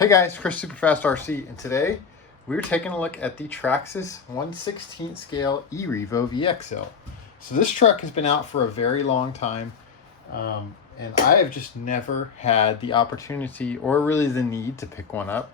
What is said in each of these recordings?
Hey guys, Chris Superfast RC, and today we're taking a look at the Traxxas 1/16 scale E-Revo VXL. So this truck has been out for a very long time, and I have just never had the opportunity or really the need to pick one up.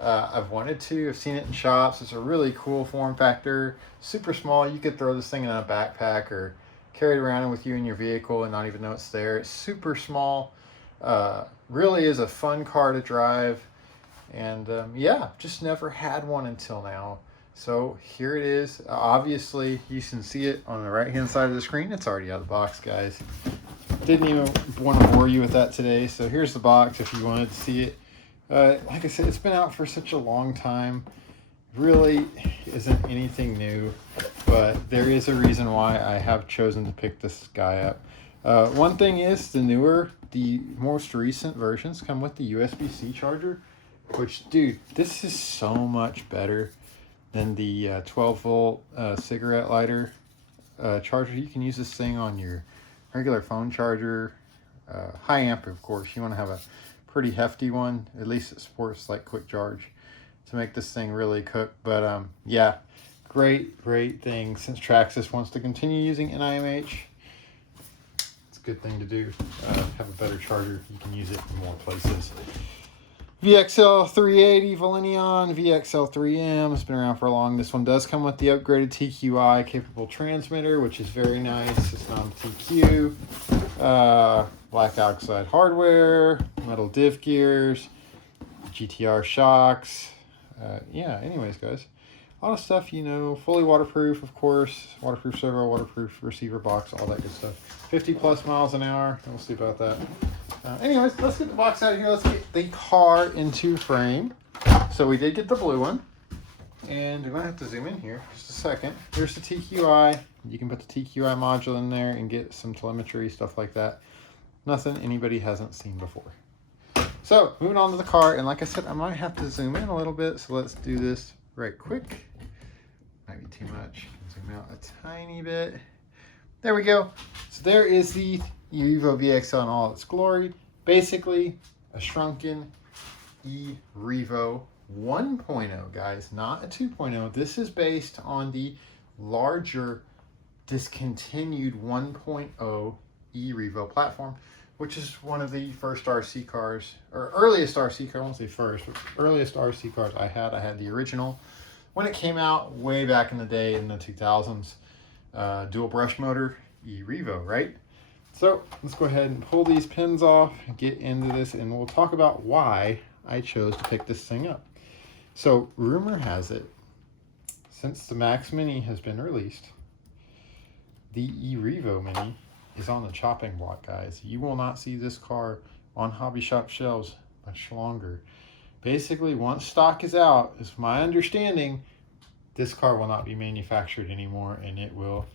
I've wanted to, I've seen it in shops. It's a really cool form factor, super small. You could throw this thing in a backpack or carry it around with you in your vehicle and not even know it's there. It's super small, really is a fun car to drive. And yeah, just never had one until now. So here it is. Obviously, you can see it on the right-hand side of the screen. It's already out of the box, guys. Didn't even want to bore you with that today. So here's the box if you wanted to see it. Like I said, it's been out for such a long time. Really isn't anything new, but there is a reason why I have chosen to pick this guy up. One thing is the most recent versions come with the USB-C charger. Which, dude, this is so much better than the 12 volt cigarette lighter charger. You can use this thing on your regular phone charger. High amp, of course. You want to have a pretty hefty one. At least it supports like quick charge to make this thing really cook. But yeah, great thing. Since Traxxas wants to continue using NIMH, it's a good thing to do. Have a better charger. You can use it in more places. VXL 380 Valenion, VXL 3M, it's been around for long. This one does come with the upgraded TQI capable transmitter, which is very nice. It's non-TQ, black oxide hardware, metal diff gears, GTR shocks. Yeah, anyways, guys, a lot of stuff, you know, fully waterproof, of course, waterproof servo, waterproof receiver box, all that good stuff. 50 plus miles an hour, we'll see about that. Anyways, let's get the box out of here. Let's get the car into frame. So we did get the blue one. And we're going to have to zoom in here just a second. Here's the TQI. You can put the TQI module in there and get some telemetry, stuff like that. Nothing anybody hasn't seen before. So, moving on to the car. And like I said, I might have to zoom in a little bit. So let's do this right quick. Might be too much. Zoom out a tiny bit. There we go. So there is the E-Revo VXL in all its glory. Basically, a shrunken E-Revo 1.0, guys, not a 2.0. This is based on the larger discontinued 1.0 E-Revo platform, which is one of the first RC cars, or earliest RC car, I won't say first, but earliest RC cars I had. I had the original when it came out way back in the day in the 2000s. Dual brush motor E-Revo, right? So let's go ahead and pull these pins off and get into this, and we'll talk about why I chose to pick this thing up. So rumor has it, since the Max Mini has been released, the E-Revo Mini is on the chopping block, guys. You will not see this car on hobby shop shelves much longer. Basically, once stock is out, is my understanding, this car will not be manufactured anymore, and it will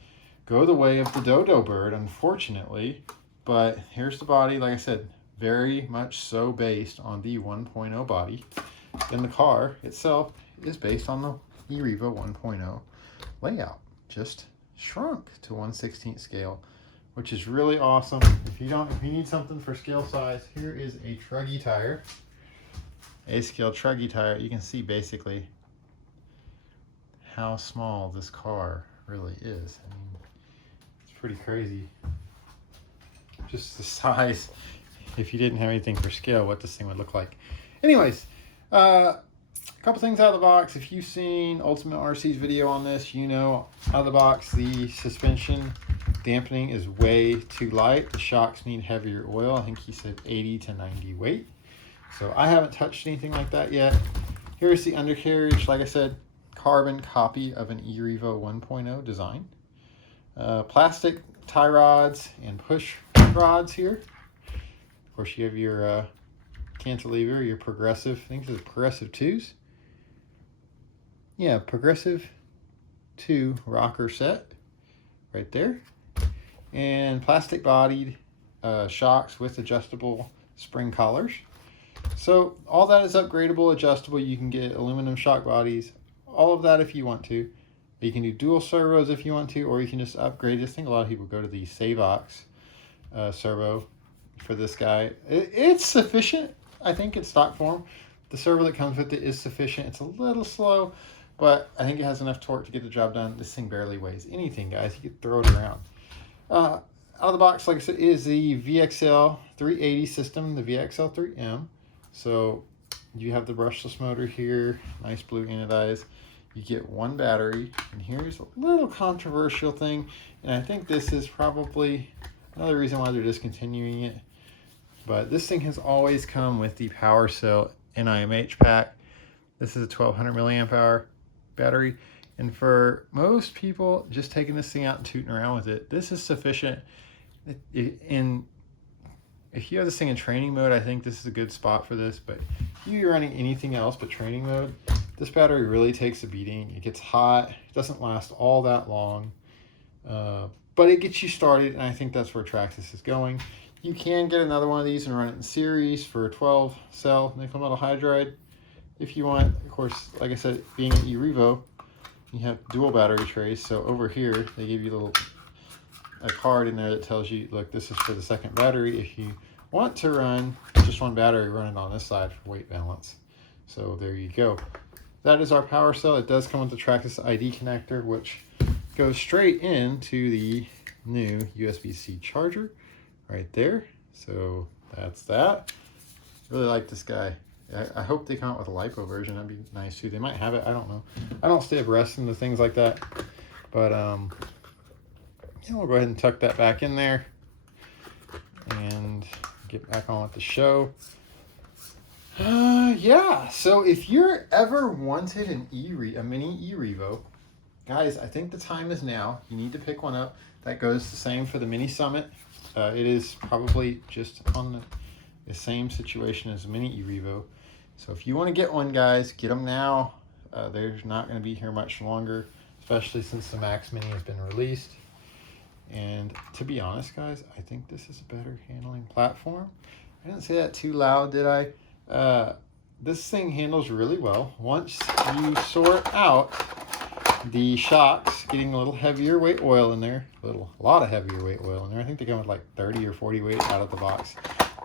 go the way of the dodo bird, unfortunately. But here's the body. Like I said, very much so based on the 1.0 body. And the car itself is based on the E-Revo 1.0 layout, just shrunk to 1/16 scale, which is really awesome. If you need something for scale size, here is a truggy tire, A-scale truggy tire. You can see basically how small this car really is. I mean, it's pretty crazy. Just the size, if you didn't have anything for scale, what this thing would look like. Anyways, a couple things out of the box. If you've seen Ultimate RC's video on this, you know out of the box the suspension dampening is way too light. The shocks need heavier oil. I think he said 80 to 90 weight. So I haven't touched anything like that yet. Here's the undercarriage. Like I said, carbon copy of an E-Revo 1.0 design. Plastic tie rods and push rods here. Of course, you have your cantilever, your progressive, I think this is progressive 2s. Yeah, progressive 2 rocker set right there. And plastic bodied shocks with adjustable spring collars. So all that is upgradable, adjustable. You can get aluminum shock bodies, all of that if you want to. You can do dual servos if you want to, or you can just upgrade this thing. A lot of people go to the Savox servo for this guy. It's sufficient, I think, in stock form. The servo that comes with it is sufficient. It's a little slow, but I think it has enough torque to get the job done. This thing barely weighs anything, guys. You could throw it around. Out of the box, like I said, is the VXL 380 system, the VXL 3M. So you have the brushless motor here, nice blue anodized. You get one battery, and here's a little controversial thing, and I think this is probably another reason why they're discontinuing it. But this thing has always come with the power cell NIMH pack. This is a 1200 milliamp hour battery, and for most people, just taking this thing out and tooting around with it, this is sufficient. If you have this thing in training mode, I think this is a good spot for this, but if you're running anything else but training mode, this battery really takes a beating. It gets hot, it doesn't last all that long, but it gets you started, and I think that's where Traxxas is going. You can get another one of these and run it in series for a 12 cell nickel metal hydride if you want. Of course, like I said, being an E-Revo, you have dual battery trays, so over here they give you a card in there that tells you, look, this is for the second battery. If you want to run just one battery, run it on this side for weight balance. So there you go. That is our power cell. It does come with the Traxxas ID connector, which goes straight into the new USB-C charger right there. So that's that. Really like this guy. I hope they come out with a LiPo version. That'd be nice too. They might have it. I don't know. I don't stay abreast into things like that. But yeah, we'll go ahead and tuck that back in there and get back on with the show. Yeah, so if you're ever wanted a mini E-Revo, guys, I think the time is now. You need to pick one up. That goes the same for the Mini Summit. It is probably just on the same situation as a mini E-Revo. So if you want to get one, guys, get them now. They're not going to be here much longer, especially since the Max Mini has been released. And to be honest, guys, I think this is a better handling platform. I didn't say that too loud, did I? This thing handles really well. Once you sort out the shocks, getting a little heavier weight oil in there, a lot of heavier weight oil in there. I think they come with like 30 or 40 weight out of the box.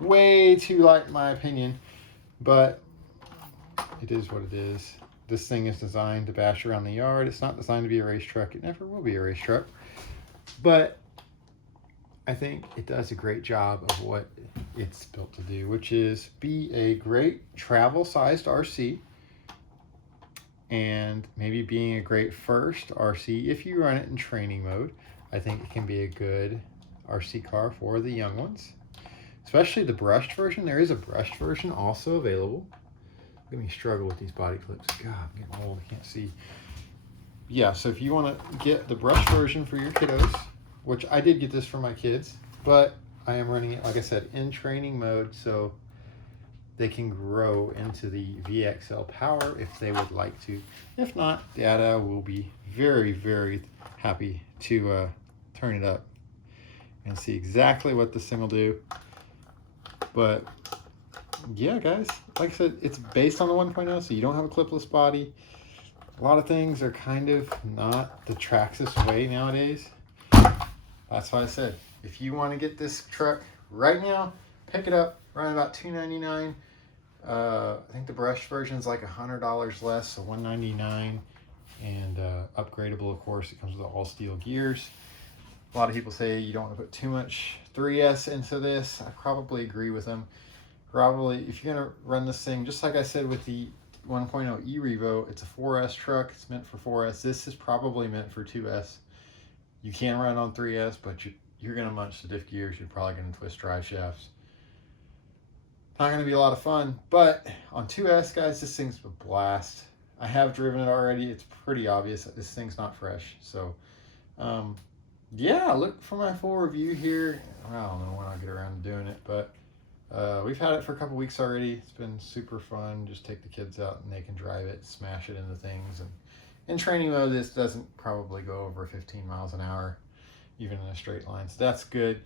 Way too light in my opinion, but it is what it is. This thing is designed to bash around the yard. It's not designed to be a race truck. It never will be a race truck. But I think it does a great job of what it's built to do, which is be a great travel-sized RC, and maybe being a great first RC if you run it in training mode. I think it can be a good RC car for the young ones, especially the brushed version. There is a brushed version also available. Let me struggle with these body clips. God, I'm getting old, I can't see. Yeah, so if you want to get the brush version for your kiddos, which I did get this for my kids, but I am running it, like I said, in training mode, so they can grow into the VXL power if they would like to. If not, Dada will be very, very happy to turn it up and see exactly what this thing will do. But yeah, guys, like I said, it's based on the 1.0, so you don't have a clipless body. A lot of things are kind of not the Traxxas way nowadays. That's why I said, if you want to get this truck right now, pick it up, run about $299. I think the brushed version is like $100 less, so $199. And upgradable, of course, it comes with all steel gears. A lot of people say you don't want to put too much 3S into this. I probably agree with them. Probably, if you're going to run this thing, just like I said with the 1.0 E-Revo, it's a 4S truck. It's meant for 4S. This is probably meant for 2S. You can run on 3S, but you're going to munch the diff gears. You're probably going to twist drive shafts. Not going to be a lot of fun, but on 2S, guys, this thing's a blast. I have driven it already. It's pretty obvious that this thing's not fresh. So, yeah, look for my full review here. I don't know when I'll get around to doing it, but we've had it for a couple weeks already. It's been super fun. Just take the kids out and they can drive it, smash it into things. And in training mode, this doesn't probably go over 15 miles an hour, even in a straight line. So that's good.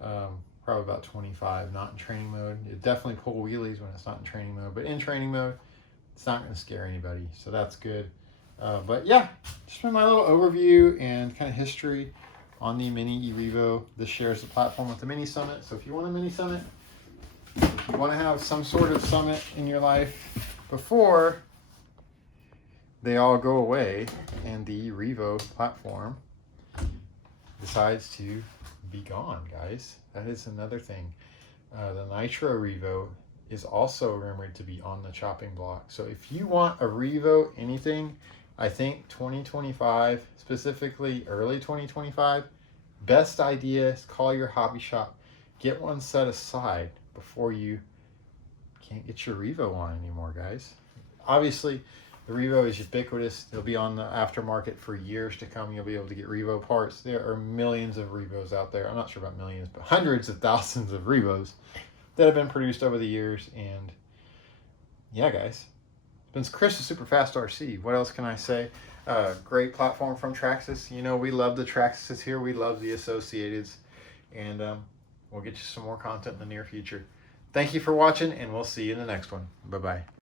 Probably about 25, not in training mode. It definitely pull wheelies when it's not in training mode, but in training mode, it's not going to scare anybody. So that's good. But yeah, just been my little overview and kind of history on the Mini E-Revo. This shares the platform with the Mini Summit. So if you want a Mini Summit, if you want to have some sort of summit in your life, before they all go away and the E-Revo platform decides to be gone, guys. That is another thing. The Nitro Revo is also rumored to be on the chopping block. So if you want a Revo anything, I think 2025, specifically early 2025, best idea is call your hobby shop, get one set aside before you can't get your Revo on anymore, guys. Obviously, the Revo is ubiquitous. They'll be on the aftermarket for years to come. You'll be able to get Revo parts. There are millions of Revos out there. I'm not sure about millions, but hundreds of thousands of Revos that have been produced over the years. And yeah, guys, it's been Chris, the Super Fast RC. What else can I say? Great platform from Traxxas. You know, we love the Traxxas here. We love the Associateds. And we'll get you some more content in the near future. Thank you for watching, and we'll see you in the next one. Bye-bye.